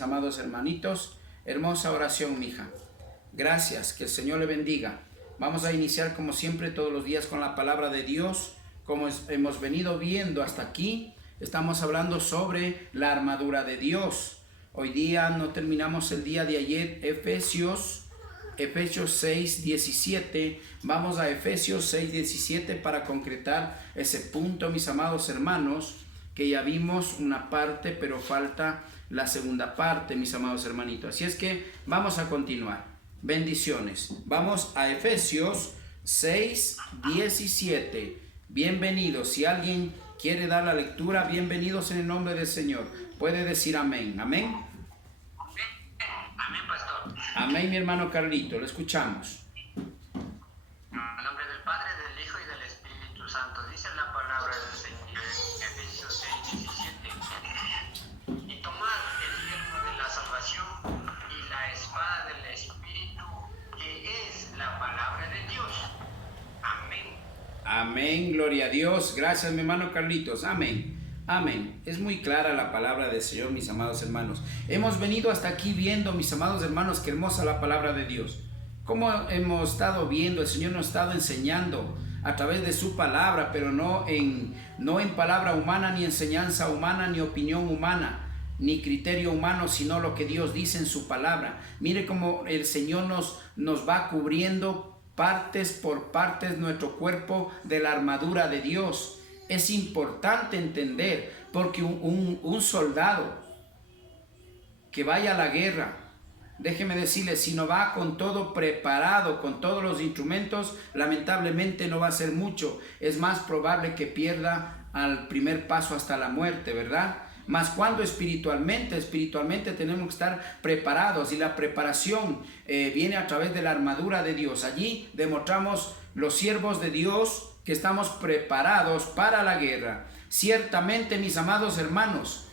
mis amados hermanitos. Hermosa oración, mija. Gracias, que el Señor le bendiga. Vamos a iniciar como siempre todos los días con la palabra de Dios. Como hemos venido viendo hasta aquí, estamos hablando sobre la armadura de Dios. Hoy día no terminamos el día de ayer, Efesios 6, 17. Vamos a Efesios 6, 17 para concretar ese punto, mis amados hermanos, que ya vimos una parte, pero falta la segunda parte, mis amados hermanitos. Así es que vamos a continuar. Bendiciones. Vamos a Efesios 6, 17. Bienvenidos. Si alguien quiere dar la lectura, bienvenidos en el nombre del Señor. Puede decir amén. Amén. Amén, pastor. Amén, mi hermano Carlito. Lo escuchamos. En el nombre del Padre, del Hijo y del Espíritu Santo. Dice la palabra del Señor. Efesios 6, 17. Y tomad el yelmo de la salvación y la espada del Espíritu, que es la palabra de Dios. Amén. Amén, gloria a Dios. Gracias, mi hermano Carlitos. Amén. Amén. Es muy clara la palabra del Señor, mis amados hermanos. Hemos venido hasta aquí viendo, mis amados hermanos, qué hermosa la palabra de Dios. Como hemos estado viendo, el Señor nos ha estado enseñando a través de su palabra, pero no en palabra humana, ni enseñanza humana, ni opinión humana, ni criterio humano, sino lo que Dios dice en su palabra. Mire cómo el Señor nos va cubriendo partes por partes nuestro cuerpo de la armadura de Dios. Es importante entender, porque un soldado que vaya a la guerra, déjeme decirle, si no va con todo preparado, con todos los instrumentos, lamentablemente no va a ser mucho. Es más probable que pierda al primer paso hasta la muerte, ¿verdad? Mas cuando espiritualmente tenemos que estar preparados, y la preparación viene a través de la armadura de Dios. Allí demostramos los siervos de Dios que estamos preparados para la guerra. Ciertamente, mis amados hermanos,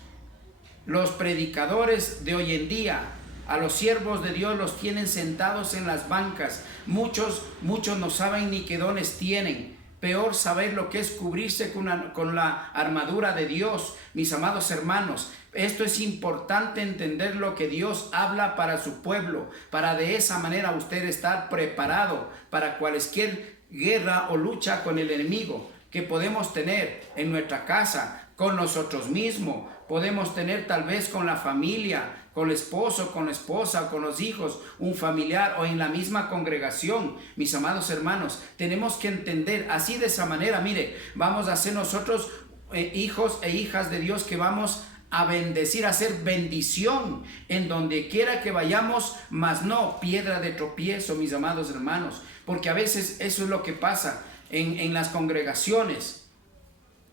los predicadores de hoy en día, a los siervos de Dios los tienen sentados en las bancas. Muchos no saben ni qué dones tienen. Peor saber lo que es cubrirse con la armadura de Dios, mis amados hermanos. Esto es importante, entender lo que Dios habla para su pueblo, para de esa manera usted estar preparado para cualquier guerra o lucha con el enemigo que podemos tener en nuestra casa, con nosotros mismos, podemos tener tal vez con la familia, con el esposo, con la esposa, con los hijos, un familiar o en la misma congregación. Mis amados hermanos, tenemos que entender así, de esa manera. Mire, vamos a ser nosotros hijos e hijas de Dios que vamos a bendecir, a hacer bendición en donde quiera que vayamos, mas no piedra de tropiezo, mis amados hermanos, porque a veces eso es lo que pasa en las congregaciones.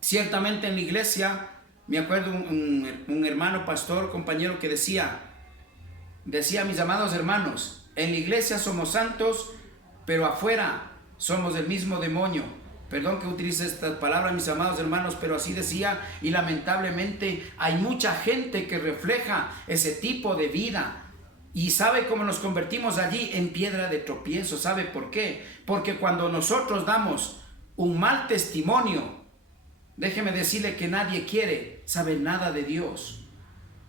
Ciertamente en la iglesia, me acuerdo un hermano pastor, compañero, que decía, mis amados hermanos, en la iglesia somos santos, pero afuera somos el mismo demonio. Perdón que utilice estas palabras, mis amados hermanos, pero así decía, y lamentablemente hay mucha gente que refleja ese tipo de vida. Y sabe cómo nos convertimos allí en piedra de tropiezo. ¿Sabe por qué? Porque cuando nosotros damos un mal testimonio, déjeme decirle que nadie quiere saber nada de Dios.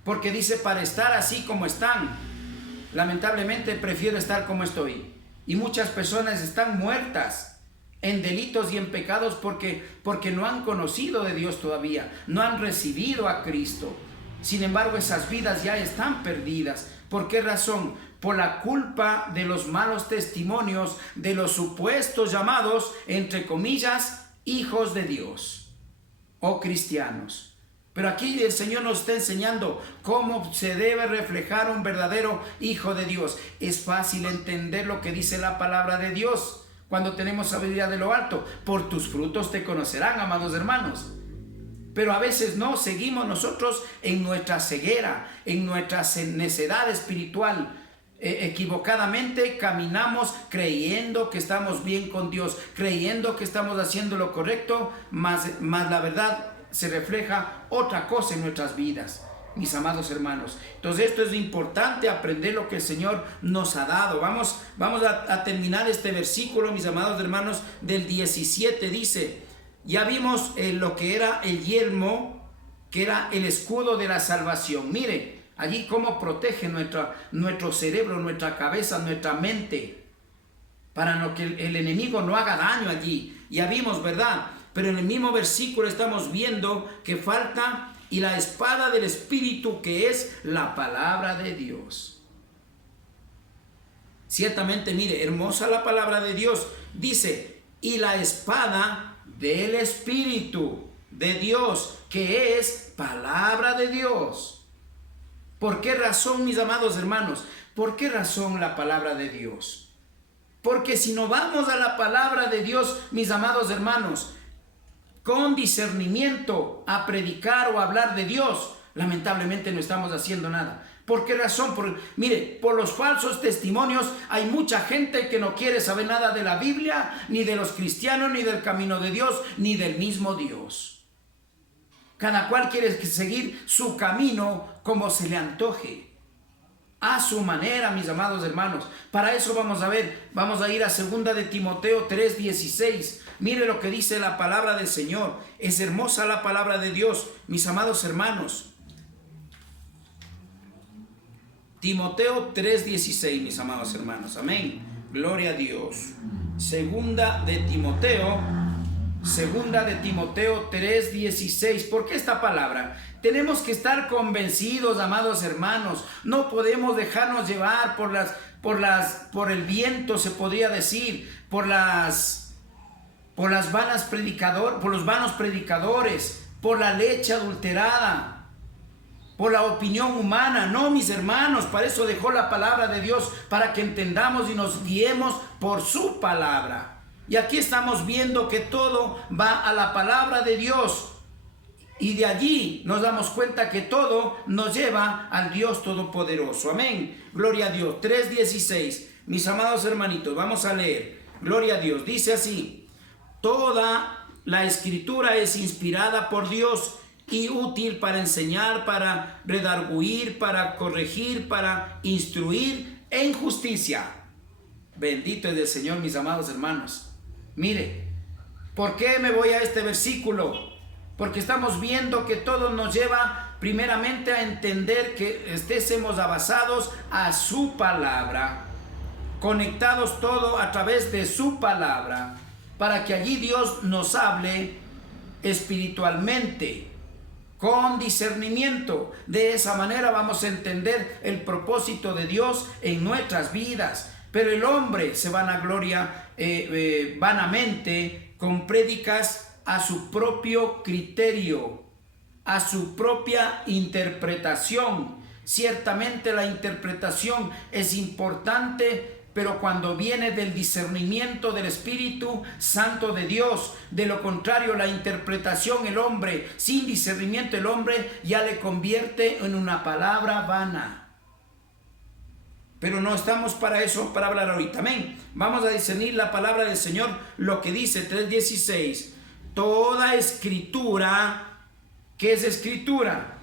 Porque dice, para estar así como están, lamentablemente prefiero estar como estoy. Y muchas personas están muertas en delitos y en pecados porque no han conocido de Dios todavía, no han recibido a Cristo. Sin embargo, esas vidas ya están perdidas. ¿Por qué razón? Por la culpa de los malos testimonios de los supuestos llamados, entre comillas, hijos de Dios o cristianos. Pero aquí el Señor nos está enseñando cómo se debe reflejar un verdadero hijo de Dios. Es fácil entender lo que dice la palabra de Dios cuando tenemos sabiduría de lo alto. Por tus frutos te conocerán, amados hermanos. Pero a veces no, seguimos nosotros en nuestra ceguera, en nuestra necedad espiritual. Equivocadamente caminamos creyendo que estamos bien con Dios, creyendo que estamos haciendo lo correcto, mas la verdad se refleja otra cosa en nuestras vidas, mis amados hermanos. Entonces esto es importante, aprender lo que el Señor nos ha dado. Vamos a terminar este versículo, mis amados hermanos, del 17. Dice, ya vimos lo que era el yelmo, que era el escudo de la salvación. Mire, Allí cómo protege nuestro cerebro, nuestra cabeza, nuestra mente, para no que el enemigo no haga daño allí. Ya vimos, ¿verdad? Pero en el mismo versículo estamos viendo que falta y la espada del Espíritu, que es la palabra de Dios. Ciertamente, mire, hermosa la palabra de Dios. Dice, y la espada del Espíritu de Dios, que es palabra de Dios. ¿Por qué razón, mis amados hermanos? ¿Por qué razón la palabra de Dios? Porque si no vamos a la palabra de Dios, mis amados hermanos, con discernimiento a predicar o hablar de Dios, lamentablemente no estamos haciendo nada. ¿Por qué razón? Mire, por los falsos testimonios hay mucha gente que no quiere saber nada de la Biblia, ni de los cristianos, ni del camino de Dios, ni del mismo Dios. Cada cual quiere seguir su camino como se le antoje, a su manera, mis amados hermanos. Para eso vamos a ir a 2 de Timoteo 3:16. Mire lo que dice la palabra del Señor. Es hermosa la palabra de Dios, mis amados hermanos. Timoteo 3:16, mis amados hermanos. Amén. Gloria a Dios. Segunda de Timoteo 3:16. ¿Por qué esta palabra? Tenemos que estar convencidos, amados hermanos. No podemos dejarnos llevar por el viento, se podría decir, por los vanos predicadores, por la leche adulterada, por la opinión humana. No, mis hermanos, para eso dejó la palabra de Dios, para que entendamos y nos guiemos por su palabra. Y aquí estamos viendo que todo va a la palabra de Dios. Y de allí nos damos cuenta que todo nos lleva al Dios Todopoderoso. Amén. Gloria a Dios. 3:16. Mis amados hermanitos, vamos a leer. Gloria a Dios. Dice así: toda la escritura es inspirada por Dios y útil para enseñar, para redarguir, para corregir, para instruir en justicia. Bendito es el Señor, mis amados hermanos. Mire, ¿por qué me voy a este versículo? Porque estamos viendo que todo nos lleva primeramente a entender que estemos basados a su palabra, conectados todo a través de su palabra, para que allí Dios nos hable espiritualmente, con discernimiento. De esa manera vamos a entender el propósito de Dios en nuestras vidas. Pero el hombre se vanagloria vanamente con prédicas a su propio criterio, a su propia interpretación. Ciertamente la interpretación es importante, pero cuando viene del discernimiento del Espíritu Santo de Dios. De lo contrario, la interpretación, el hombre, sin discernimiento, el hombre ya le convierte en una palabra vana. Pero no estamos para eso, para hablar ahorita. Amén. Vamos a discernir la palabra del Señor, lo que dice 3:16. Toda escritura, ¿qué es escritura?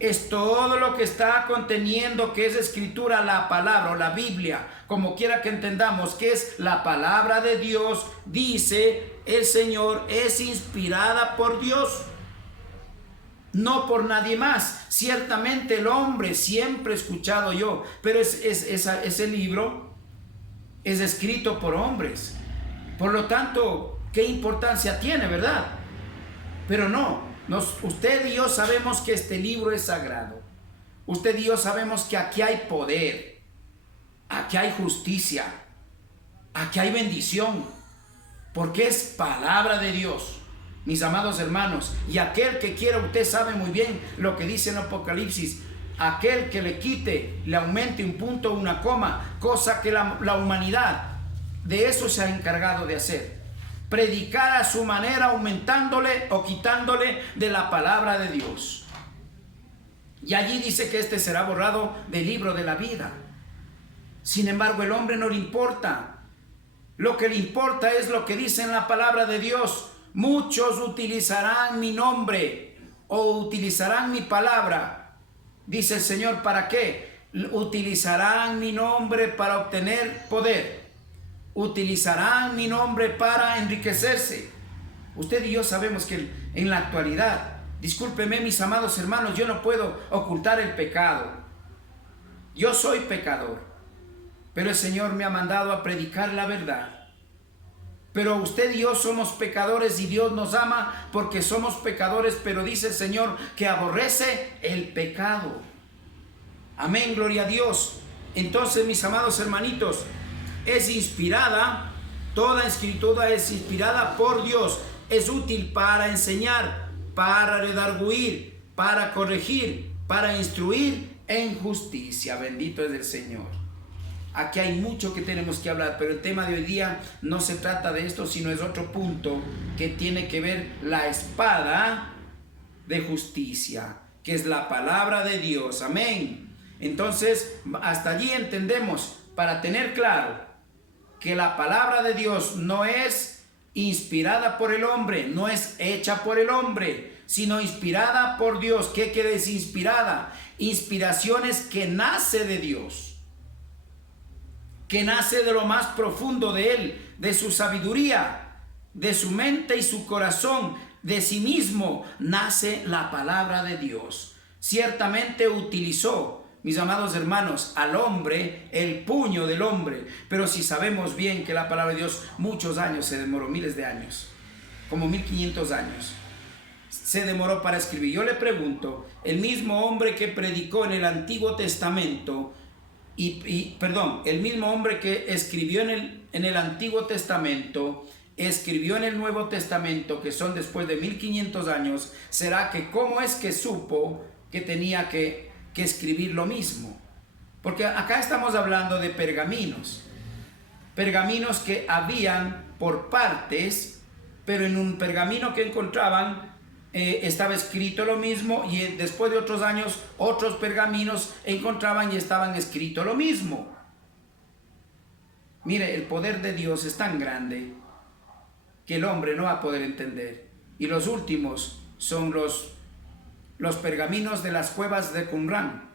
Es todo lo que está conteniendo, que es escritura, la palabra o la Biblia, como quiera que entendamos, que es la palabra de Dios. Dice el Señor, es inspirada por Dios, no por nadie más. Ciertamente el hombre, siempre he escuchado yo, pero ese libro es escrito por hombres. Por lo tanto, ¿qué importancia tiene, verdad? Pero no, usted y yo sabemos que este libro es sagrado. Usted y yo sabemos que aquí hay poder, aquí hay justicia, aquí hay bendición, porque es palabra de Dios, mis amados hermanos. Y aquel que quiera, usted sabe muy bien lo que dice en Apocalipsis: aquel que le quite, le aumente un punto, una coma, cosa que la humanidad de eso se ha encargado de hacer. Predicar a su manera, aumentándole o quitándole de la palabra de Dios. Y allí dice que este será borrado del libro de la vida. Sin embargo, el hombre no le importa. Lo que le importa es lo que dice en la palabra de Dios. Muchos utilizarán mi nombre o utilizarán mi palabra. Dice el Señor, ¿para qué? Utilizarán mi nombre para obtener poder. Utilizarán mi nombre para enriquecerse. Usted y yo sabemos que en la actualidad Discúlpeme, mis amados hermanos, yo no puedo ocultar el pecado. Yo soy pecador, pero el Señor me ha mandado a predicar la verdad. Pero usted y yo somos pecadores y Dios nos ama porque somos pecadores, pero dice el Señor que aborrece el pecado. Amén, gloria a Dios. Entonces, mis amados hermanitos, es inspirada, toda escritura es inspirada por Dios, es útil para enseñar, para redarguir, para corregir, para instruir en justicia. Bendito es el Señor. Aquí hay mucho que tenemos que hablar, pero el tema de hoy día no se trata de esto, sino es otro punto que tiene que ver la espada de justicia, que es la palabra de Dios. Amén. Entonces, hasta allí entendemos, para tener claro que la palabra de Dios no es inspirada por el hombre, no es hecha por el hombre, sino inspirada por Dios. ¿Qué quiere decir inspirada? Inspiraciones que nace de Dios, que nace de lo más profundo de Él, de su sabiduría, de su mente y su corazón, de sí mismo, nace la palabra de Dios. Ciertamente utilizó, mis amados hermanos, al hombre, el puño del hombre, pero si sabemos bien que la palabra de Dios muchos años se demoró, miles de años, como 1500 años, se demoró para escribir. Yo le pregunto, el mismo hombre que predicó en el Antiguo Testamento, el mismo hombre que escribió en el Antiguo Testamento, escribió en el Nuevo Testamento, que son después de 1500 años, ¿será que cómo es que supo que tenía que escribir lo mismo? Porque acá estamos hablando de pergaminos que habían por partes, pero en un pergamino que encontraban estaba escrito lo mismo, y después de otros años otros pergaminos encontraban y estaban escrito lo mismo. Mire, el poder de Dios es tan grande que el hombre no va a poder entender, y los últimos son los pergaminos de las cuevas de Qumran,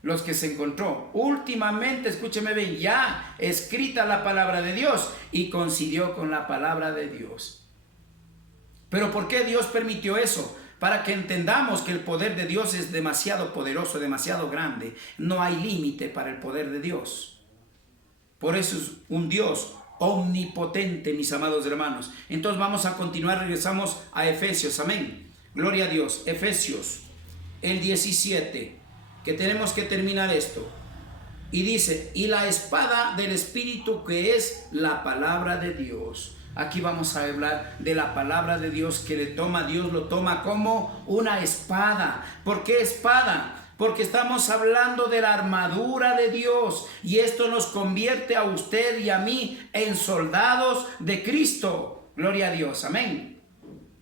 los que se encontró últimamente, escúcheme bien, ya escrita la palabra de Dios, y coincidió con la palabra de Dios. Pero ¿por qué Dios permitió eso? Para que entendamos que el poder de Dios es demasiado poderoso, demasiado grande. No hay límite para el poder de Dios. Por eso es un Dios omnipotente, mis amados hermanos. Entonces vamos a continuar, regresamos a Efesios, amén. Gloria a Dios. Efesios, el 17, que tenemos que terminar esto. Y dice, y la espada del Espíritu, que es la palabra de Dios. Aquí vamos a hablar de la palabra de Dios, que Dios lo toma como una espada. ¿Por qué espada? Porque estamos hablando de la armadura de Dios, y esto nos convierte a usted y a mí en soldados de Cristo. Gloria a Dios, amén.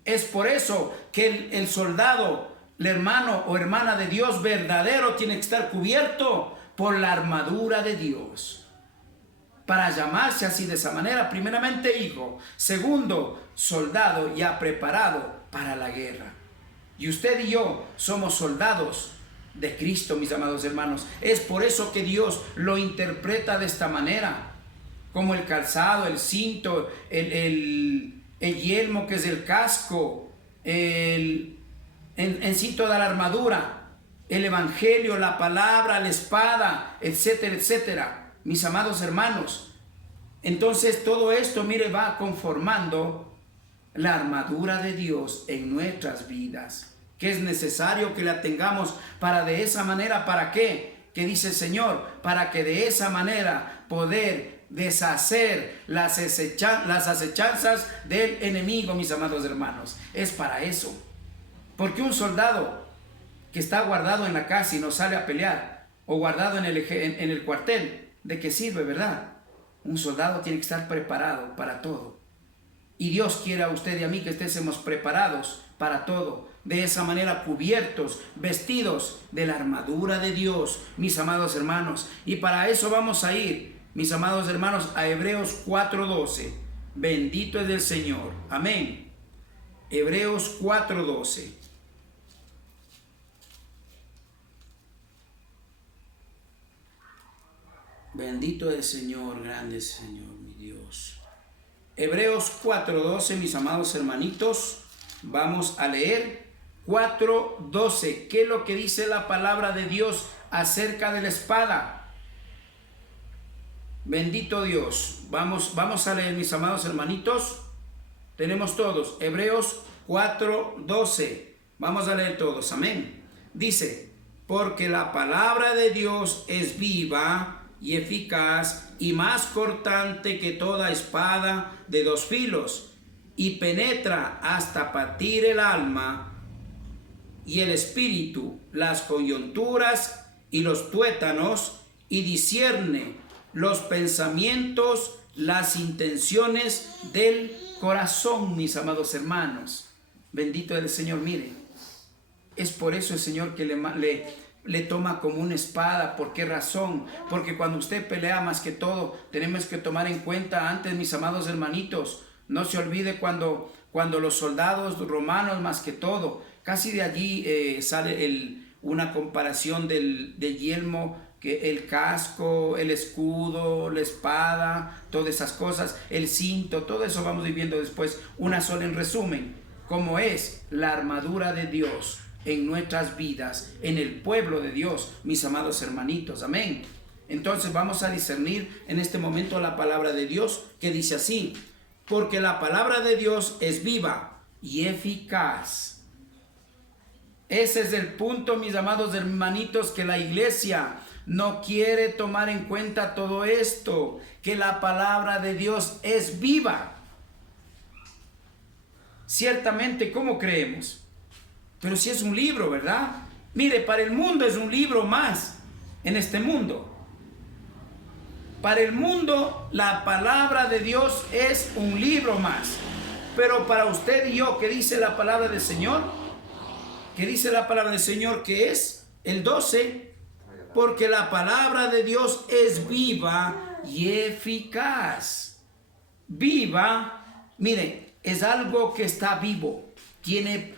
Es por eso que el soldado, el hermano o hermana de Dios verdadero, tiene que estar cubierto por la armadura de Dios, para llamarse así, de esa manera. Primeramente hijo, segundo soldado ya preparado para la guerra. Y usted y yo somos soldados de Cristo, mis amados hermanos. Es por eso que Dios lo interpreta de esta manera, como el calzado, el cinto, el yelmo, que es el casco, el cinto de la armadura, el evangelio, la palabra, la espada, etcétera, etcétera. Mis amados hermanos, entonces todo esto, mire, va conformando la armadura de Dios en nuestras vidas, que es necesario que la tengamos para de esa manera. ¿Para qué? ¿Qué dice el Señor? Para que de esa manera poder deshacer las acechanzas del enemigo, mis amados hermanos. Es para eso. Porque un soldado que está guardado en la casa y no sale a pelear, o guardado en el cuartel, ¿de qué sirve, verdad? Un soldado tiene que estar preparado para todo. Y Dios quiere a usted y a mí que estemos preparados para todo. De esa manera, cubiertos, vestidos de la armadura de Dios, mis amados hermanos. Y para eso vamos a ir, mis amados hermanos, a Hebreos 4:12. Bendito es el Señor. Amén. Hebreos 4:12. Bendito es el Señor, grande es el Señor, mi Dios. Hebreos 4:12, mis amados hermanitos, vamos a leer 4:12. ¿Qué es lo que dice la palabra de Dios acerca de la espada? Bendito Dios. Vamos a leer, mis amados hermanitos. Tenemos todos. Hebreos 4:12. Vamos a leer todos. Amén. Dice, porque la palabra de Dios es viva y eficaz y más cortante que toda espada de dos filos, y penetra hasta partir el alma y el espíritu, las coyunturas y los tuétanos, y discierne los pensamientos, las intenciones del corazón, mis amados hermanos. Bendito es el Señor. Mire, es por eso el Señor que le toma como una espada. ¿Por qué razón? Porque cuando usted pelea, más que todo, tenemos que tomar en cuenta antes, mis amados hermanitos, no se olvide cuando los soldados romanos, más que todo, casi de allí sale una comparación del yelmo, que el casco, el escudo, la espada, todas esas cosas, el cinto, todo eso vamos viviendo después, una sola en resumen, como es la armadura de Dios en nuestras vidas, en el pueblo de Dios, mis amados hermanitos. Amén. Entonces vamos a discernir en este momento la palabra de Dios, que dice así: porque la palabra de Dios es viva y eficaz. Ese es el punto, mis amados hermanitos, que la iglesia no quiere tomar en cuenta todo esto, que la palabra de Dios es viva. Ciertamente, ¿cómo creemos? Pero si es un libro, ¿verdad? Mire, para el mundo es un libro más en este mundo. Para el mundo, la palabra de Dios es un libro más. Pero para usted y yo, ¿qué dice la palabra del Señor? ¿Qué dice la palabra del Señor? Que es el 12. Porque la palabra de Dios es viva y eficaz. Viva, mire, es algo que está vivo, tiene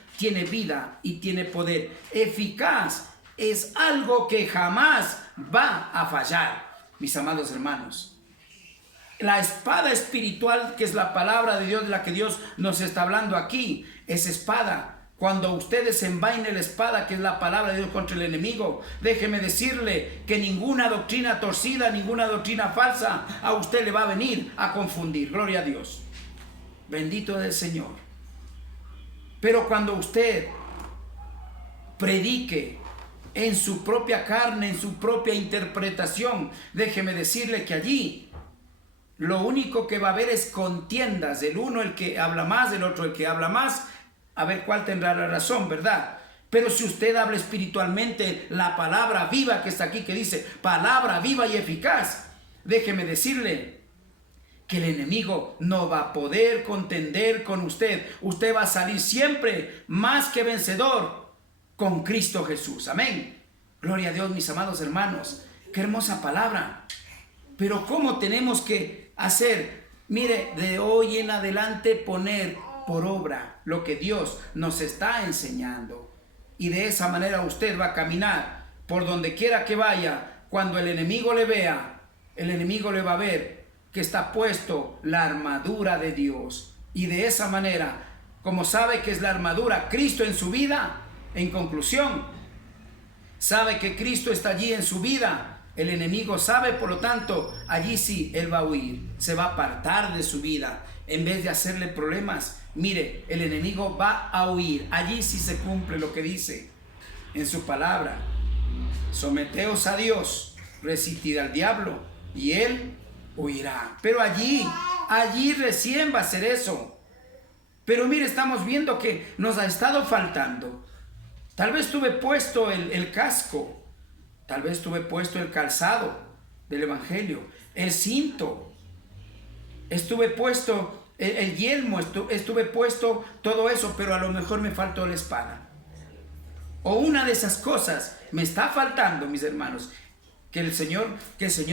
vida y tiene poder. Eficaz es algo que jamás va a fallar, mis amados hermanos. La espada espiritual, que es la palabra de Dios, de la que Dios nos está hablando aquí, es espada. Cuando usted desenvaine la espada, que es la palabra de Dios, contra el enemigo, déjeme decirle que ninguna doctrina torcida, ninguna doctrina falsa a usted le va a venir a confundir. Gloria a Dios. Bendito es el Señor. Pero cuando usted predique en su propia carne, en su propia interpretación, déjeme decirle que allí lo único que va a haber es contiendas, el uno el que habla más, el otro el que habla más, a ver cuál tendrá la razón, ¿verdad? Pero si usted habla espiritualmente la palabra viva que está aquí, que dice palabra viva y eficaz, déjeme decirle que el enemigo no va a poder contender con usted. Usted va a salir siempre más que vencedor con Cristo Jesús. Amén. Gloria a Dios, mis amados hermanos. Qué hermosa palabra. Pero ¿cómo tenemos que hacer? Mire, de hoy en adelante poner por obra lo que Dios nos está enseñando. Y de esa manera usted va a caminar por donde quiera que vaya. Cuando el enemigo le vea, el enemigo le va a ver que está puesto la armadura de Dios. Y de esa manera, como sabe que es la armadura Cristo en su vida, en conclusión, sabe que Cristo está allí en su vida. El enemigo sabe, por lo tanto, allí sí él va a huir, se va a apartar de su vida. En vez de hacerle problemas, mire, el enemigo va a huir. Allí sí se cumple lo que dice en su palabra: someteos a Dios, resistid al diablo y él huirá. Pero allí recién va a ser eso. Pero mire, estamos viendo que nos ha estado faltando. Tal vez tuve puesto el casco, tal vez tuve puesto el calzado del evangelio, el cinto, estuve puesto el yelmo, estuve puesto todo eso, pero a lo mejor me faltó la espada. O una de esas cosas me está faltando, mis hermanos. Que el Señor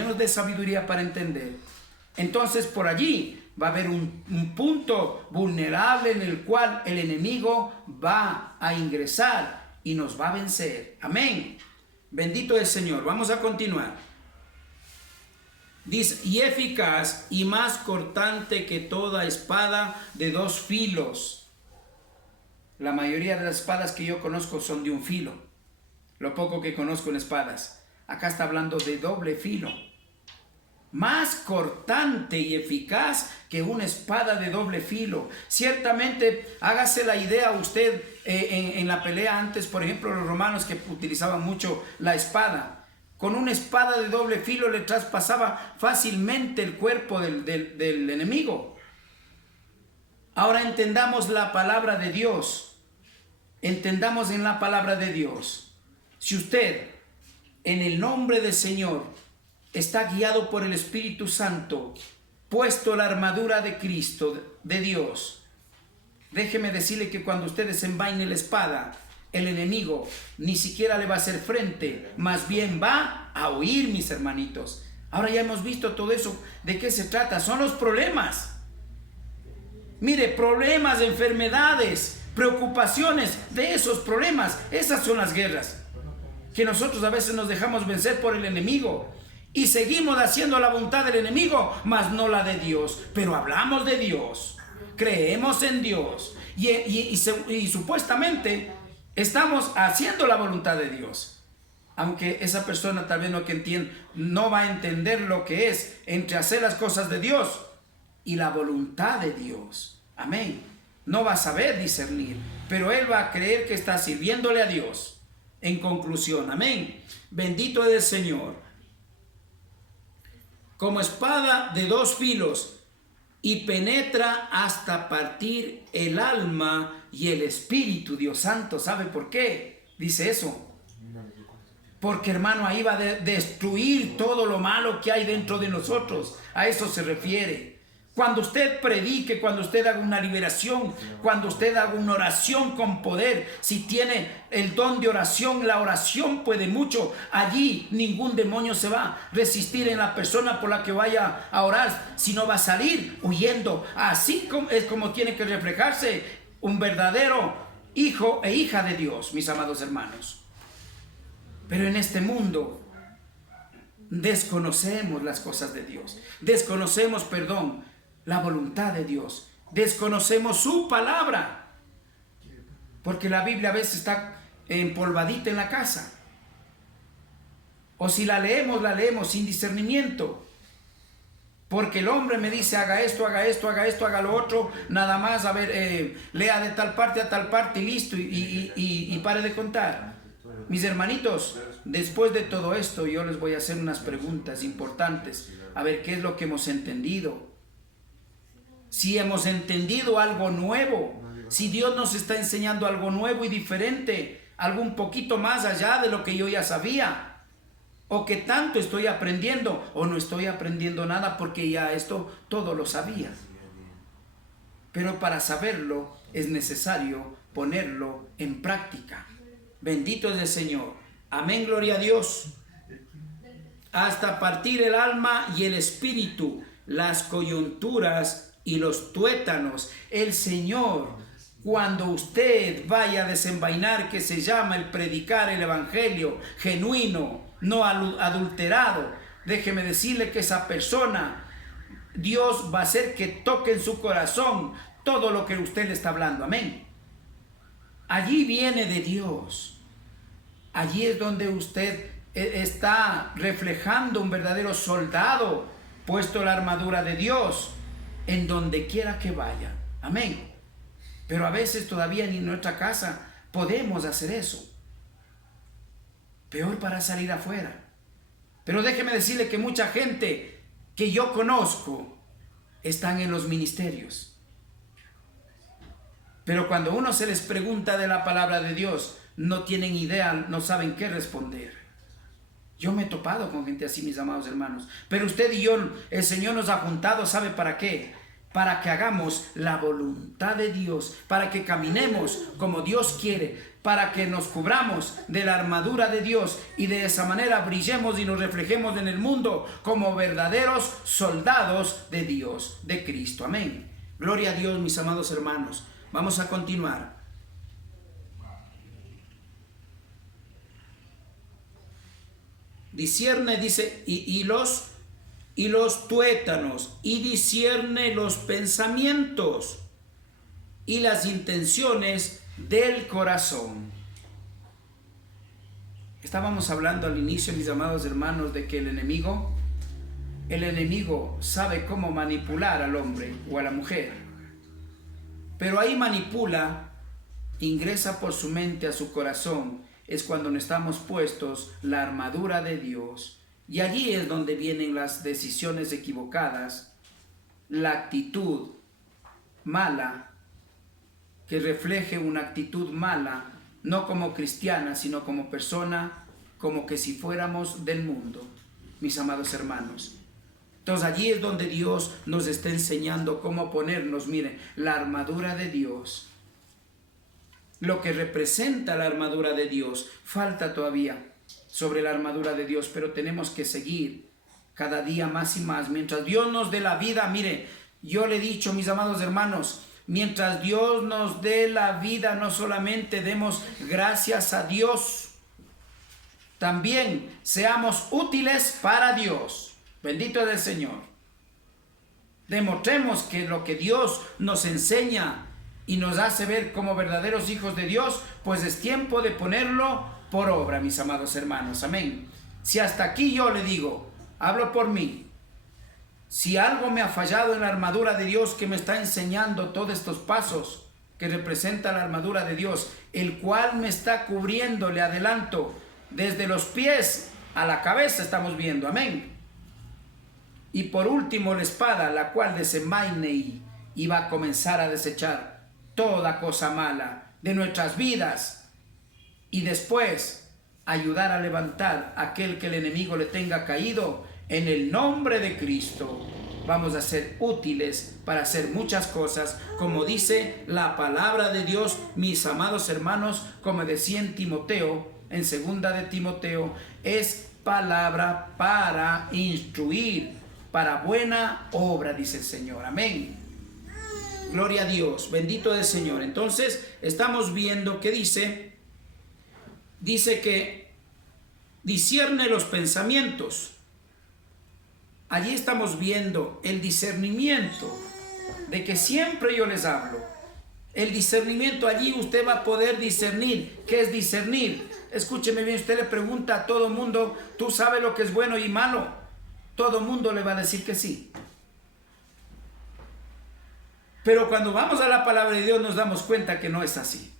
nos dé sabiduría para entender. Entonces por allí va a haber un punto vulnerable en el cual el enemigo va a ingresar y nos va a vencer. Amén. Bendito es el Señor. Vamos a continuar. Dice, y eficaz y más cortante que toda espada de dos filos. La mayoría de las espadas que yo conozco son de un filo. Lo poco que conozco en espadas. Acá está hablando de doble filo. Más cortante y eficaz que una espada de doble filo. Ciertamente, hágase la idea usted en la pelea antes, por ejemplo, los romanos que utilizaban mucho la espada. Con una espada de doble filo le traspasaba fácilmente el cuerpo del enemigo. Ahora entendamos la palabra de Dios. Entendamos en la palabra de Dios. Si usted, en el nombre del Señor, está guiado por el Espíritu Santo, puesto la armadura de Cristo, de Dios, déjeme decirle que cuando usted desenvaine la espada, el enemigo ni siquiera le va a hacer frente, más bien va a huir, mis hermanitos. Ahora ya hemos visto todo eso. ¿De qué se trata? Son los problemas. Mire, problemas, enfermedades, preocupaciones, de esos problemas, esas son las guerras. Que nosotros a veces nos dejamos vencer por el enemigo y seguimos haciendo la voluntad del enemigo, mas no la de Dios. Pero hablamos de Dios, creemos en Dios y supuestamente estamos haciendo la voluntad de Dios. Aunque esa persona tal vez no va a entender lo que es entre hacer las cosas de Dios y la voluntad de Dios. Amén. No va a saber discernir, pero él va a creer que está sirviéndole a Dios. En conclusión, amén. Bendito es el Señor. Como espada de dos filos, y penetra hasta partir el alma y el espíritu. Dios santo, ¿sabe por qué dice eso? Porque, hermano, ahí va a destruir todo lo malo que hay dentro de nosotros. A eso se refiere. Cuando usted predique, cuando usted haga una liberación, cuando usted haga una oración con poder, si tiene el don de oración, la oración puede mucho. Allí ningún demonio se va a resistir en la persona por la que vaya a orar, sino va a salir huyendo. Así es como tiene que reflejarse un verdadero hijo e hija de Dios, mis amados hermanos. Pero en este mundo desconocemos las cosas de Dios. Desconocemos, la voluntad de Dios. Desconocemos su palabra. Porque la Biblia a veces está empolvadita en la casa. O si la leemos sin discernimiento. Porque el hombre me dice, haga esto, haga lo otro. Nada más, lea de tal parte a tal parte y listo. Y pare de contar. Mis hermanitos, después de todo esto, yo les voy a hacer unas preguntas importantes. A ver qué es lo que hemos entendido. Si hemos entendido algo nuevo, si Dios nos está enseñando algo nuevo y diferente, algo un poquito más allá de lo que yo ya sabía, o que tanto estoy aprendiendo, o no estoy aprendiendo nada porque ya esto todo lo sabía. Pero para saberlo es necesario ponerlo en práctica. Bendito es el Señor. Amén, gloria a Dios. Hasta partir el alma y el espíritu, las coyunturas y los tuétanos. El Señor, cuando usted vaya a desenvainar, que se llama el predicar el evangelio genuino, no adulterado, déjeme decirle que esa persona, Dios va a hacer que toque en su corazón todo lo que usted le está hablando. Amén. Allí viene de Dios. Allí es donde usted está reflejando un verdadero soldado, puesto la armadura de Dios en donde quiera que vaya. Amén. Pero a veces todavía ni en nuestra casa podemos hacer eso. Peor para salir afuera. Pero déjeme decirle que mucha gente que yo conozco están en los ministerios. Pero cuando uno se les pregunta de la palabra de Dios, no tienen idea, no saben qué responder. Yo me he topado con gente así, mis amados hermanos. Pero usted y yo, el Señor nos ha juntado, ¿sabe para qué? Para que hagamos la voluntad de Dios, para que caminemos como Dios quiere, para que nos cubramos de la armadura de Dios y de esa manera brillemos y nos reflejemos en el mundo como verdaderos soldados de Dios, de Cristo. Amén. Gloria a Dios, mis amados hermanos. Vamos a continuar. Discierne, dice, y los tuétanos, y discierne los pensamientos y las intenciones del corazón. Estábamos hablando al inicio, mis amados hermanos, de que el enemigo sabe cómo manipular al hombre o a la mujer. Pero ahí manipula, ingresa por su mente a su corazón, es cuando no estamos puestos la armadura de Dios. Y allí es donde vienen las decisiones equivocadas, la actitud mala, que refleje una actitud mala, no como cristiana, sino como persona, como que si fuéramos del mundo, mis amados hermanos. Entonces allí es donde Dios nos está enseñando cómo ponernos, miren, la armadura de Dios. Lo que representa la armadura de Dios, falta todavía sobre la armadura de Dios, pero tenemos que seguir cada día más y más. Mientras Dios nos dé la vida, mire, yo le he dicho, mis amados hermanos, mientras Dios nos dé la vida, no solamente demos gracias a Dios, también seamos útiles para Dios. Bendito es el Señor. Demostremos que lo que Dios nos enseña y nos hace ver como verdaderos hijos de Dios, pues es tiempo de ponerlo por obra, mis amados hermanos. Amén. Si hasta aquí yo le digo, hablo por mí, si algo me ha fallado en la armadura de Dios que me está enseñando todos estos pasos que representa la armadura de Dios, el cual me está cubriendo, le adelanto, desde los pies a la cabeza estamos viendo. Amén. Y por último la espada, la cual desenvaine y va a comenzar a desechar toda cosa mala de nuestras vidas y después ayudar a levantar aquel que el enemigo le tenga caído en el nombre de Cristo. Vamos a ser útiles para hacer muchas cosas, como dice la palabra de Dios, mis amados hermanos, como decía en Timoteo, en 2 de Timoteo, es palabra para instruir, para buena obra, dice el Señor. Amén. Gloria a Dios, bendito es el Señor. Entonces, estamos viendo que dice que discierne los pensamientos. Allí estamos viendo el discernimiento, de que siempre yo les hablo. El discernimiento, allí usted va a poder discernir. ¿Qué es discernir? Escúcheme bien, usted le pregunta a todo mundo, ¿tú sabes lo que es bueno y malo? Todo mundo le va a decir que sí. Pero cuando vamos a la palabra de Dios nos damos cuenta que no es así.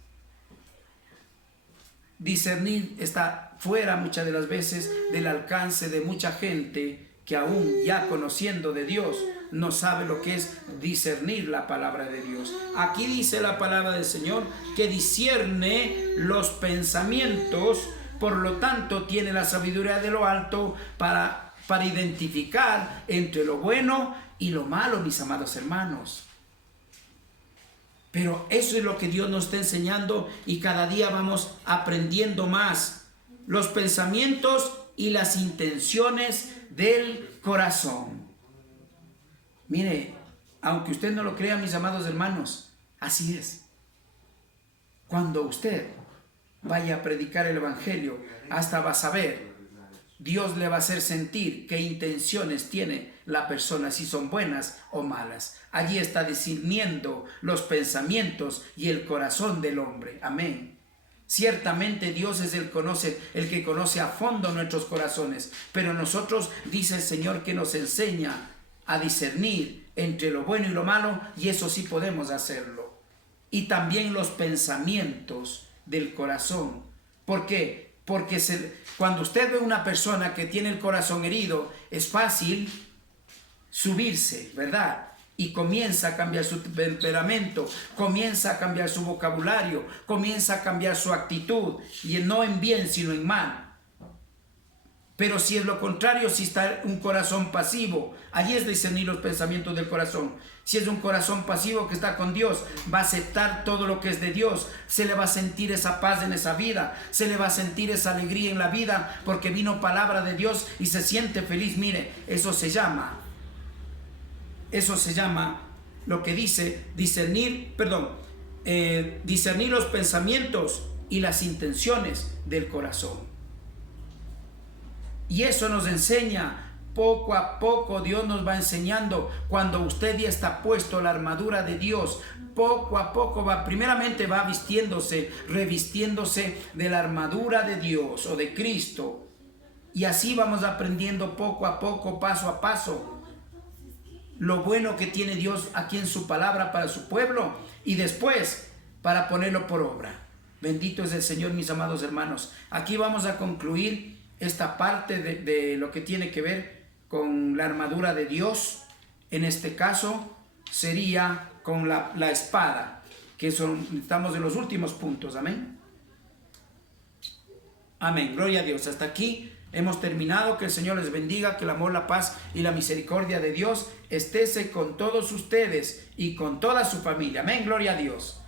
Discernir está fuera muchas de las veces del alcance de mucha gente que aún ya conociendo de Dios no sabe lo que es discernir la palabra de Dios. Aquí dice la palabra del Señor que discierne los pensamientos, por lo tanto tiene la sabiduría de lo alto para identificar entre lo bueno y lo malo, mis amados hermanos. Pero eso es lo que Dios nos está enseñando y cada día vamos aprendiendo más. Los pensamientos y las intenciones del corazón. Mire, aunque usted no lo crea, mis amados hermanos, así es. Cuando usted vaya a predicar el evangelio, hasta va a saber, Dios le va a hacer sentir qué intenciones tiene la persona, si son buenas o malas. Allí está discerniendo los pensamientos y el corazón del hombre. Amén. Ciertamente Dios es el que conoce a fondo nuestros corazones, pero nosotros, dice el Señor, que nos enseña a discernir entre lo bueno y lo malo, y eso sí podemos hacerlo. Y también los pensamientos del corazón. ¿Por qué? Porque cuando usted ve una persona que tiene el corazón herido, es fácil subirse, ¿verdad? Y comienza a cambiar su temperamento, comienza a cambiar su vocabulario, comienza a cambiar su actitud, y no en bien, sino en mal. Pero si es lo contrario, si está un corazón pasivo, allí es discernir los pensamientos del corazón. Si es un corazón pasivo que está con Dios, va a aceptar todo lo que es de Dios, se le va a sentir esa paz en esa vida, se le va a sentir esa alegría en la vida, porque vino palabra de Dios y se siente feliz. Mire, eso se llama lo que dice discernir los pensamientos y las intenciones del corazón. Y eso nos enseña Poco a poco Dios nos va enseñando. Cuando usted ya está puesto la armadura de Dios, poco a poco primeramente va vistiéndose, revistiéndose de la armadura de Dios o de Cristo. Y así vamos aprendiendo poco a poco, paso a paso, lo bueno que tiene Dios aquí en su palabra para su pueblo y después para ponerlo por obra. Bendito es el Señor, mis amados hermanos. Aquí vamos a concluir esta parte de lo que tiene que ver con la armadura de Dios. En este caso sería con la espada, que estamos en los últimos puntos. Amén. Amén. Gloria a Dios. Hasta aquí hemos terminado. Que el Señor les bendiga, que el amor, la paz y la misericordia de Dios estése con todos ustedes y con toda su familia. Amén. Gloria a Dios.